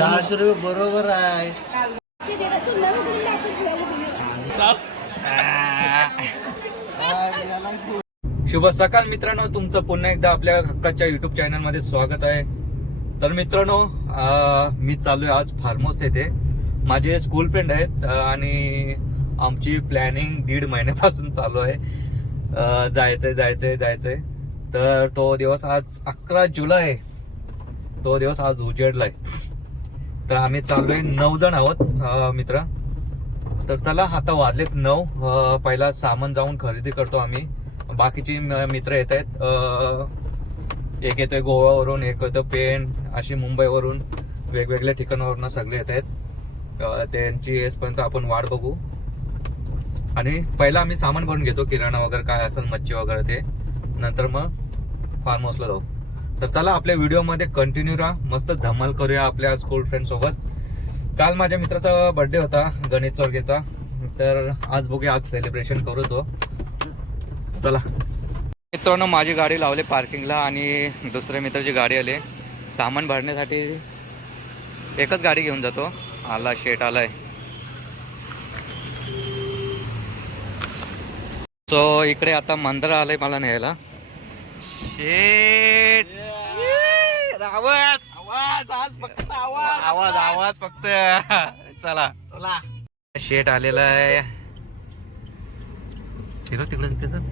सहाशे रुपये बरोबर आहे. शुभ सकाळ मित्रांनो तुमचं पुन्हा एकदा आपल्या हक्काच्या युट्यूब चॅनलमध्ये स्वागत आहे. तर मित्रांनो मी चालू आहे आज फार्महाऊस येथे. माझे स्कूल फ्रेंड आहेत आणि आमची प्लॅनिंग दीड महिन्यापासून चालू आहे. जायचंय जायचंय जायचंय. तर तो दिवस आज अकरा जुलै. तो दिवस आज उजेडलाय. तर आम्ही चाललोय नऊ जण आहोत मित्र. तर चला आता वाजलेत नऊ. पहिला सामान जाऊन खरेदी करतो आम्ही. बाकीची मित्र येत आहेत. एक येतोय गोवावरून एक येतो पेण अशी मुंबईवरून वेगवेगळ्या ठिकाणावरून सगळे येत आहेत. त्यांची येसपर्यंत आपण वाट बघू. आणि पहिला आम्ही सामान भरून घेतो किराणा वगैरे काय असेल मच्छी वगैरे ते. नंतर मग फार्म हाऊसला जाऊ. तर चला आपल्या व्हिडिओमध्ये कंटिन्यू राहा. मस्त धमाल करूया आपल्या स्कूल फ्रेंड सोबत. काल माझ्या मित्राचा बर्थडे होता गणेश चौरगेचा तर आज बघूया आज सेलिब्रेशन करू तो. चला. मित्रांनो माझी गाडी लावली पार्किंगला आणि दुसऱ्या मित्राची गाडी आली. सामान भरण्यासाठी एकच गाडी घेऊन जातो. आला शेट आलाय. सो इकडे आता मंदिर आलंय मला न्यायला. शेट! आवाज. आवाज आज फक्त आवाज. आवाज आवाज फक्त. चला. चला. शेट आलेला आहे. फिरो तिकडे तिथं.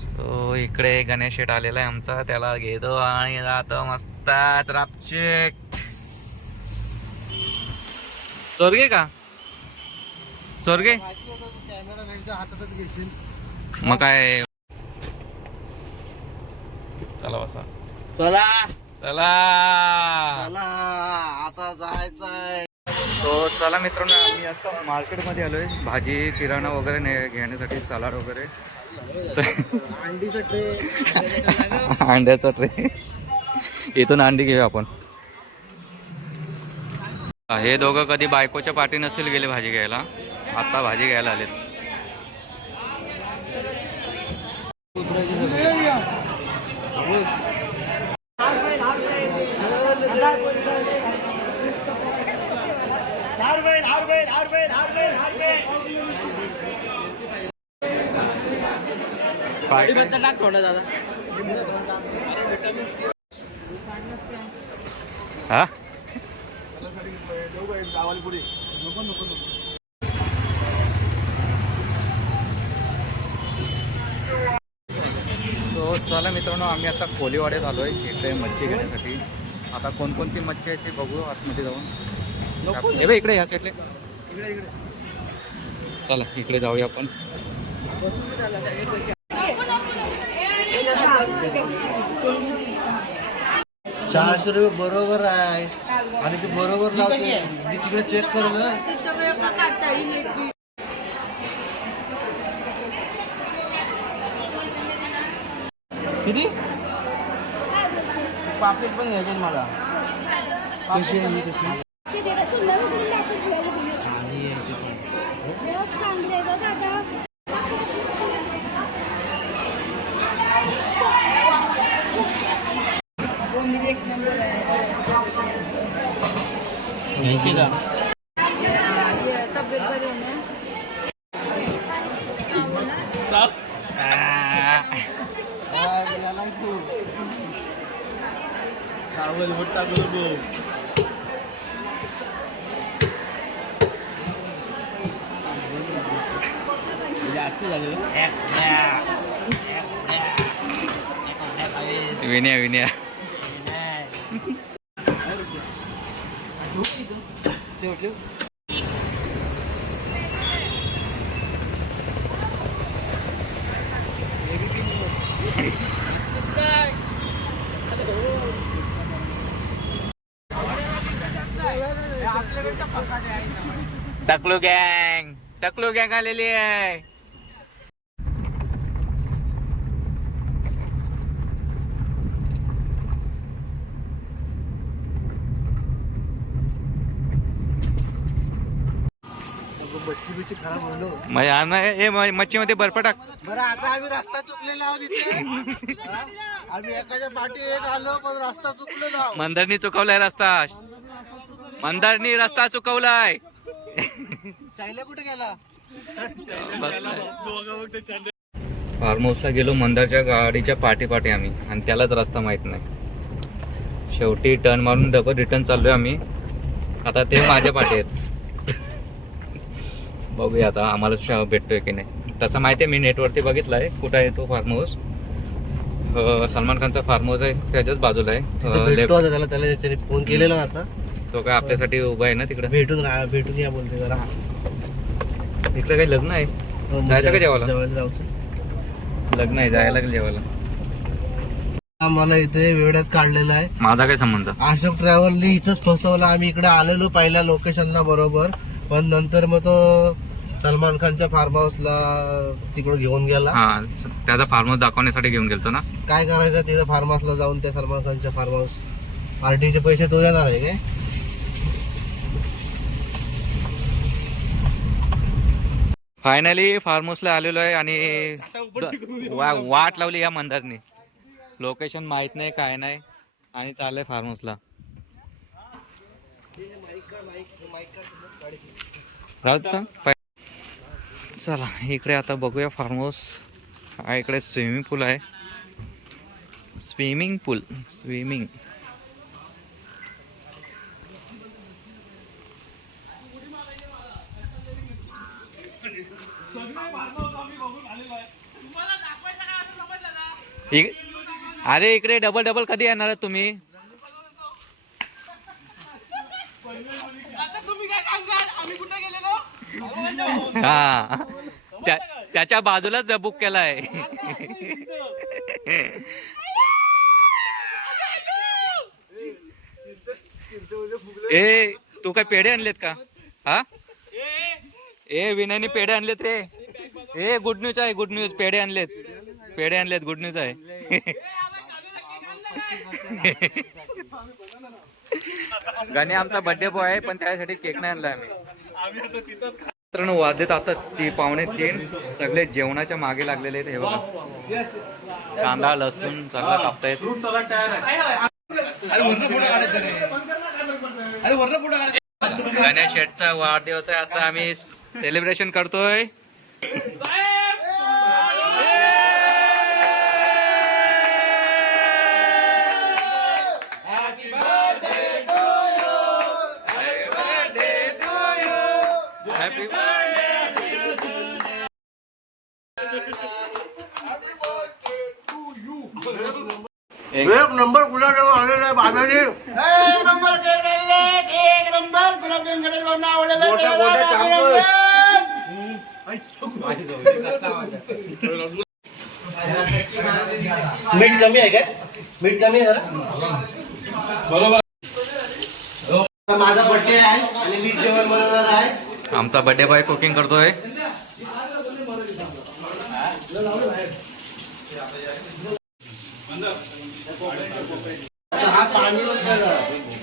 सो इकडे गणेश शेट आलेला आहे आमचा. त्याला घेतो आणि जातो मस्त रापचे चोरगे का? चोरगे कॅमेरा त्यांच्या हातातच घेशील. मग काय? चला बसा. चला. चला. चला आता जायचंय. तो चला मित्रांनो आम्ही आता मार्केटमध्ये आलोय. भाजी किराणा वगैरे ने- घेण्यासाठी सलाड वगैरे. अंड्याचा ट्रे. इथून अंडी घेऊ आपण. हे दोघं कधी बायकोच्या पाठी नसतील गेले भाजी घ्यायला. आता भाजी घ्यायला आलेत. काय काय? टाक थोडा दादा. हा? तो चला मित्रांनो आम्ही आता कोलीवाड्यात आलोय इकडे मच्छी घेण्यासाठी. आता कोणकोणती मच्छी आहे ते बघू आतमध्ये जाऊन. हे बघ इकडे ह्या साईडले इकडे इकडे. चला इकडे जाऊया आपण. चारशे रुपये बरोबर आहे. आणि ते बरोबर लावते. मी तिकडे चेक करू ना किती? पाकिट पण घ्यायचे मला. कशी आहे कशी घ्यायची का? तब्येत बरी आहे ना? चावल ना? चावल मोठा बरोबर विनया विनया ठेव ठेव टकलू गँग टकलू गँग आलेली आहे मच्छी खराब होलो मग या नाही ए म- मच्छीमध्ये बर्फ टाक. बरं आता आम्ही रस्ता चुकलेला आहोत इथे. हा? आम्ही एकाच्या पाठी एक आलो पण रस्ता चुकलेलो आहोत. मंदारनी चुकवलाय रस्ता. मंदारनी रस्ता चुकवलाय. चायला कुठे गेला? फार्म हाऊसला गेलो मंदारच्या गाडीच्या पाठी पाठी आम्ही. आणि त्यालाच रस्ता माहीत नाही. शेवटी टर्न मारून डबल रिटर्न चाललोय आम्ही. आता ते माझ्या पाठी आहेत. बघूया आता आम्हाला श- भेटतोय की नाही. तसं माहिती आहे मी नेटवरती बघितलाय कुठं आहे तो फार्म हाऊस अं, सलमान खानचा फार्म हाऊस आहे त्याच्याच बाजूला आहे. तिथे अं, भेटतो left- आता त्याला त्याला त्याने फोन केलेला ना आता. तो काय आपल्यासाठी उभा आहे ना तिकडे? भेटून राहा भेटून या बोलते जरा. इकडे काही लग्न आहे? हो, मग जायचं का जेवायला? जेवायला? लग्न आहे जायला लागेल जेवायला. आम्हाला इथे वेळात काढलेला आहे. माझा काय संबंध? अशोक ट्रॅव्हलनी इथंच फसवला. आम्ही इकडे आलेलो पहिल्या लोकेशनला बरोबर. पण नंतर मग तो सलमान खानच्या फार्म हाऊसला तिकडे घेऊन गेला. हा त्याचा फार्म हाऊस दाखवण्यासाठी घेऊन गेलतो ना? काय करायचं तिथं फार्म हाऊसला जाऊन त्या सलमान खानच्या फार्म हाऊस पार्टीचे पैसे तो देणार आहे काय? फायनली फार्म हाऊसला आलेलो आहे आणि वाट लावली या मंदारने. लोकेशन माहीत नाही काय नाही आणि चाललंय फार्म हाऊसला राहू दे का? पाय- चला इकडे आता बघूया फार्म हाऊस हा इकडे स्विमिंग पूल आहे. स्विमिंग पूल स्विमिंग अरे इकडे डबल डबल कधी येणार आहात तुम्ही? हा. त्याच्या बाजूलाच बुक केलाय. ए तू काय पेढे आणलेत का? हा? ए विनयने पेढे आणलेत रे. ए गुड न्यूज आहे गुड न्यूज पेढे आणलेत. पेढे आणलेत गुड न्यूज आहे. गणे आमचा बर्थडे बॉय आहे पण त्यासाठी केक नाही आणला आम्ही. मित्रांनो वाजत आता ती पावणे तीन. सगळे जेवणाच्या मागे लागलेले आहेत हे बघा. कांदा लसूण सगळं कापतायत. गणेश शेठचा वाढदिवस आहे. आता आम्ही सेलिब्रेशन करतोय. एक नंबर गुलाबजाम आलेला आहे बाब्याने एक नंबर केक आणले एक नंबर. गुलाबजाम गणेश भाऊंना आवडलेला मोठा- मोठा चांगलं. मीठ कमी आहे काय? मीठ कमी आहे जरा? माझा बर्थडे आहे आणि मी जेवण बनवणार आहे. आमचा बर्थडे बॉय कुकिंग करतोय आता हा पाणी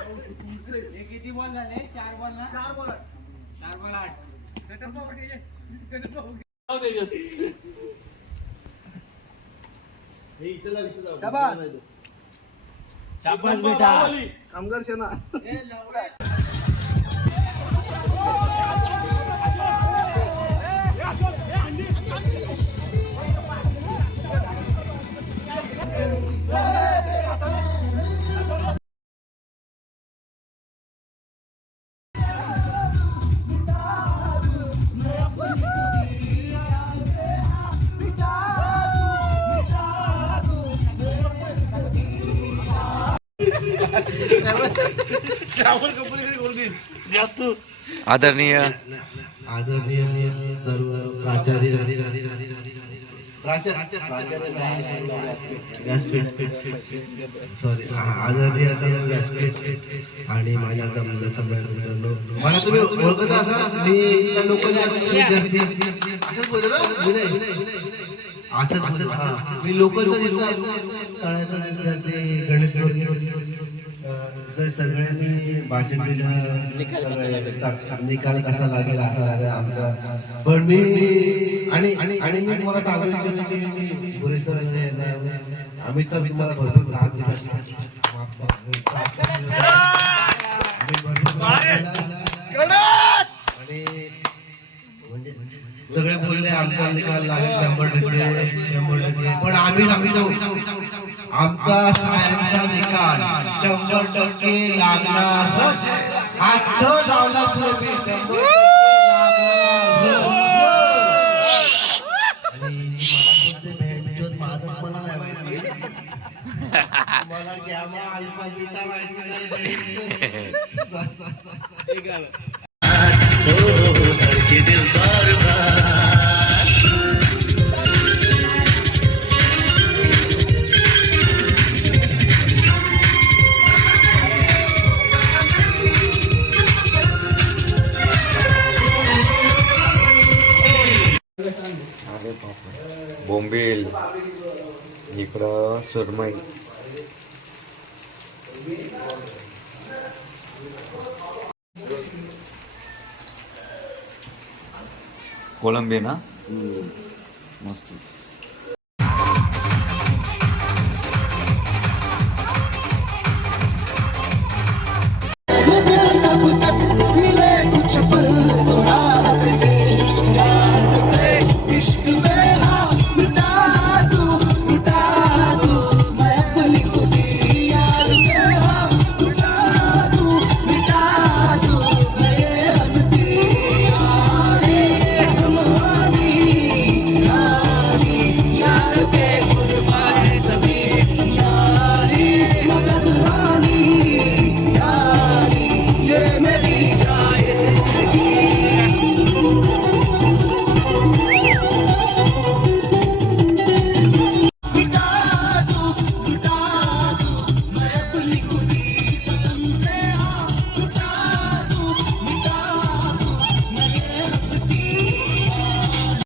किती बॉल झाले चार बॉल ना चार बॉल चार बॉल आठ शाबास बेटा. कामगार सेना. आदरणीय आदरणीय सर्व प्राचार्य सॉरी आदरणीय सर्व व्यासपीठ आणि माझ्या मित्रांनो मला तुम्ही ओळखत असा मी त्या लोकलचा विद्यार्थी असंच बोलतो ना विनय असंच बोलतो हा. मी लोकलचा विद्यार्थी गणित सगळ्यांनी भाषण दिलं निकाल कसा लागेल? असा लागेल आमचा. पण मी आणि आणि आणि मी तुम्हाला सांगू मी पुरे सर मी तुम्हाला भरपूर. आणि म्हणजे सगळे बोलले आमचा निकाल लागेल शंभर टक्के शंभर टक्के. पण आम्ही सांगितलं आमचा लागणार निकाल शंभर टक्के लागणार. हात लावला पुढे मी. शंभर मला नाही गॅमा अल्फा माहिती नाही. बोंबील इकडं सुरमई. कोळंबी ना? मस्त.